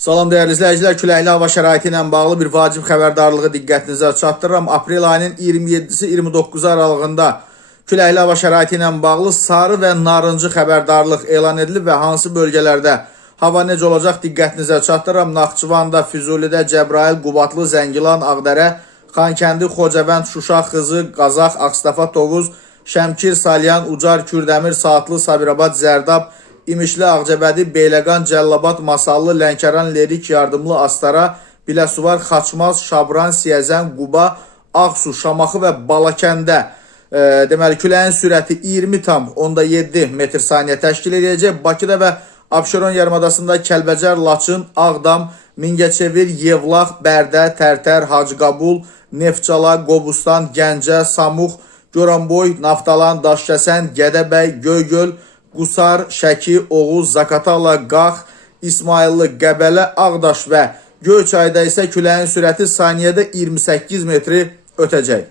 Salam dəyərli izləyicilər, küləkli hava şəraiti ilə bağlı bir vacib xəbərdarlığı diqqətinizə çatdırıram. Aprel ayının 27-si 29-u aralığında küləkli hava şəraiti ilə bağlı sarı və narıncı xəbərdarlıq elan edilib və hansı bölgələrdə hava necə olacaq diqqətinizə çatdırıram. Naxçıvanda, Füzulidə, Cəbrayıl, Qubadlı, Zəngilan, Ağdərə, Xankəndi, Xocavənd, Şuşa, Xızı, Qazax, Ağstafa, Tovuz, Şəmkir, Salyan, Ucar, Kürdəmir, Saatlı, Sabirabad, Zərdab, İmişli, Ağcabədi, Beyləqan, Cəllabad, Masallı, Lənkəran, Lerik, Yardımlı, Astara, Biləsuvar, Xaçmaz, Şabran, Siyəzən, Quba, Ağsu, Şamaxı və Balakəndə deməli küləyin sürəti 20,7 metr saniyə təşkil edəcək. Bakıda və Abşeron yarımadasında Kəlbəcər, Laçın, Ağdam, Mingəçevir, Yevlax, Bərdə, Tərtər, Hacıqabul, Neftçala, Qobustan, Gəncə, Samux, Goranboy, Naftalan, Daşkəsən, Gədəbəy, Göygöl, Qusar, Şəki, Oğuz, Zakatala, Qax, İsmayıllı, Qəbələ, Ağdaş və Göyçayda isə küləyin sürəti saniyədə 28 metri ötəcək.